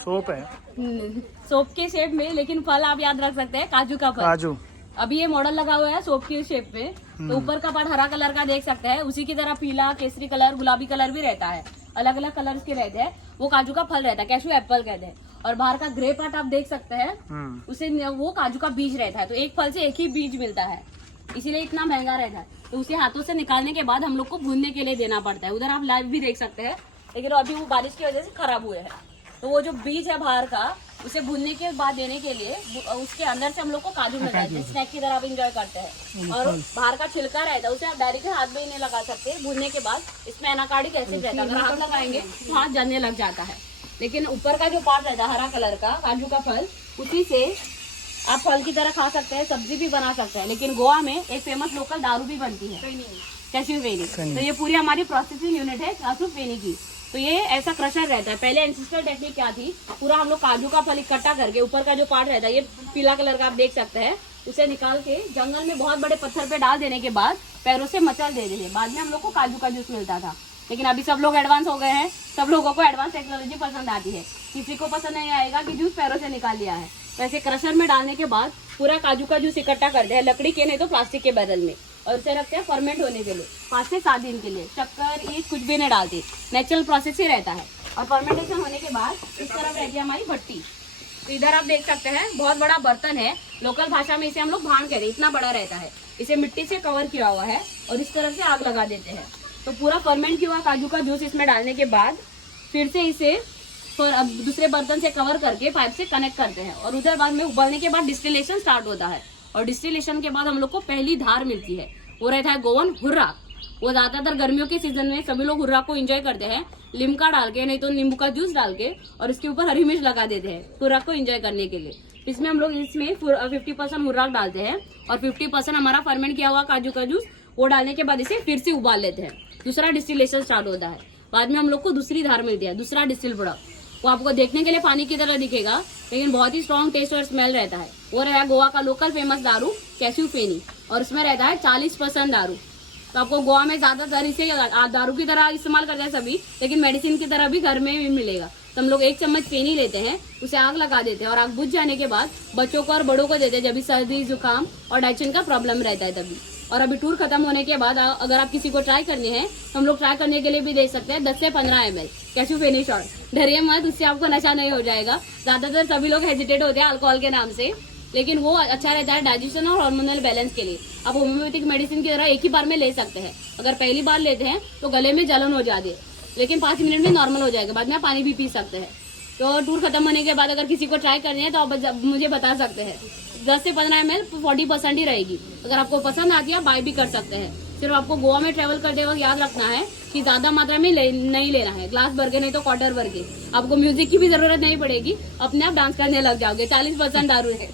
Soap है, soap के shape में, लेकिन फल आप याद रख सकते हैं काजू का फल। काजू। अभी ये मॉडल लगा हुआ है सोप के शेप में, तो ऊपर का पार्ट हरा कलर का देख सकते हैं, उसी की तरह पीला, केसरी कलर, गुलाबी कलर भी रहता है, अलग अलग कलर के रहते हैं। वो काजू का फल रहता है, कैशू एप्पल कहते हैं। और बाहर का ग्रे पार्ट आप देख सकते हैं, उसे वो काजू का बीज रहता है। तो एक फल से एक ही बीज मिलता है, इसीलिए इतना महंगा रहता है। तो उसे हाथों से निकालने के बाद हम लोग को भूनने के लिए देना पड़ता है। उधर आप लाइव भी देख सकते हैं, लेकिन अभी वो बारिश की वजह से खराब हुए हैं। तो वो जो बीज है बाहर का, उसे भूनने के बाद देने के लिए उसके अंदर से हम लोग को काजू मिलता है, स्नैक की तरह आप इंजॉय करते हैं। और बाहर का छिलका रहता है, उसे आप डायरेक्ट हाथ में ही नहीं लगा सकते। भूनने के बाद इसमें एनाकार्डिक एसिड रहता है, अगर हाथ लगाएंगे तो हाथ जलने लग जाता है। लेकिन ऊपर का जो पार्ट रहता है हरा कलर का काजू का फल, उसी से आप फल की तरह खा सकते हैं, सब्जी भी बना सकते हैं। लेकिन गोवा में एक फेमस लोकल दारू भी बनती है, कैशू फेनी। तो ये पूरी हमारी प्रोसेसिंग यूनिट है कैशू फेनी की। तो ये ऐसा क्रशर रहता है। पहले एंसेस्ट्रल टेक्निक क्या थी, पूरा हम लोग काजू का फल इकट्ठा करके ऊपर का जो पार्ट रहता है, ये पीला कलर का आप देख सकते हैं, उसे निकाल के जंगल में बहुत बड़े पत्थर पे डाल देने के बाद पैरों से मचल दे देते। बाद में हम लोग को काजू का जूस मिलता था। लेकिन अभी सब लोग एडवांस हो गए हैं, सब लोगों को एडवांस टेक्नोलॉजी पसंद आती है। किसी को पसंद नहीं आएगा कि जूस पैरों से निकाल लिया है। तो ऐसे क्रशर में डालने के बाद पूरा काजू का जूस इकट्ठा करते हैं, लकड़ी के नहीं तो प्लास्टिक के बैरल में, और उसे रखते हैं फर्मेंट होने के लिए 5 से 7 दिन के लिए। शक्कर ईस्ट कुछ भी नहीं डालते, नेचुरल प्रोसेस ही रहता है। और फर्मेंटेशन होने के बाद इस तरफ रहती है हमारी भट्टी। तो इधर आप देख सकते हैं बहुत बड़ा बर्तन है, लोकल भाषा में इसे हम लोग भांड कहते हैं, इतना बड़ा रहता है। इसे मिट्टी से कवर किया हुआ है और इस तरफ से आग लगा देते हैं। तो पूरा फर्मेंट किया हुआ काजू का जूस इसमें डालने के बाद फिर से इसे अब दूसरे बर्तन से कवर करके पाइप से कनेक्ट करते हैं। और उधर बाद में उबलने के बाद डिस्टिलेशन स्टार्ट होता है। और डिस्टिलेशन के बाद हम लोग को पहली धार मिलती है, वो रहता है गोवन हुर्रा। वो ज्यादातर गर्मियों के सीजन में सभी लोग हुर्रा को एंजॉय करते हैं, लिम्का डाल के नहीं तो नींबू का जूस डाल के, और इसके ऊपर हरी मिर्च लगा देते हैं हुर्रा को एंजॉय करने के लिए। इसमें हम लोग इसमें 50% हुर्रा डालते हैं और 50% हमारा फर्मेंट किया हुआ काजू का जूस, वो डालने के बाद इसे फिर से उबाल लेते हैं। दूसरा डिस्टिलेशन स्टार्ट होता है। बाद में हम लोग को दूसरी धार मिलती है, दूसरा डिस्टिल प्रोडक्ट। वो आपको देखने के लिए पानी की तरह दिखेगा, लेकिन बहुत ही स्ट्रॉन्ग टेस्ट और स्मेल रहता है। वो रहा गोवा का लोकल फेमस दारू कैशू फेनी, और उसमें रहता है 40% दारू। तो आपको गोवा में ज्यादातर इसे दारू की तरह इस्तेमाल करते हैं सभी, लेकिन मेडिसिन की तरह भी घर में भी मिलेगा। तो हम लोग 1 चम्मच फेनी लेते हैं, उसे आग लगा देते हैं और आग बुझ जाने के बाद बच्चों को और बड़ों को देते हैं जब भी सर्दी जुकाम और डाइजेशन का प्रॉब्लम रहता है तभी। और अभी टूर खत्म होने के बाद अगर आप किसी को ट्राई करने हैं तो हम लोग ट्राई करने के लिए भी दे सकते हैं 10 से 15 ml कैशू फेनी शॉट। डरिए मत, उससे आपको नशा नहीं हो जाएगा। ज्यादातर सभी लोग हेजिटेट होते हैं अल्कोहल के नाम से, लेकिन वो अच्छा रहता है डाइजेशन और हार्मोनल बैलेंस के लिए। आप होम्योपैथिक मेडिसिन की तरह एक ही बार में ले सकते हैं। अगर पहली बार लेते हैं तो गले में जलन हो जाती है, लेकिन 5 मिनट में नॉर्मल हो जाएगा। बाद में आप पानी भी पी सकते हैं। तो टूर खत्म होने के बाद अगर किसी को ट्राई करनी है तो आप मुझे बता सकते हैं। 10 से 15 ml 40% ही रहेगी। अगर आपको पसंद आती है आप बाय भी कर सकते हैं। सिर्फ आपको गोवा में ट्रेवल करते वक्त याद रखना है कि ज्यादा मात्रा में नहीं लेना है, ग्लास भर के नहीं तो क्वार्टर भर के। आपको म्यूजिक की भी जरूरत नहीं पड़ेगी, अपने आप डांस करने लग जाओगे। 40% दारू है।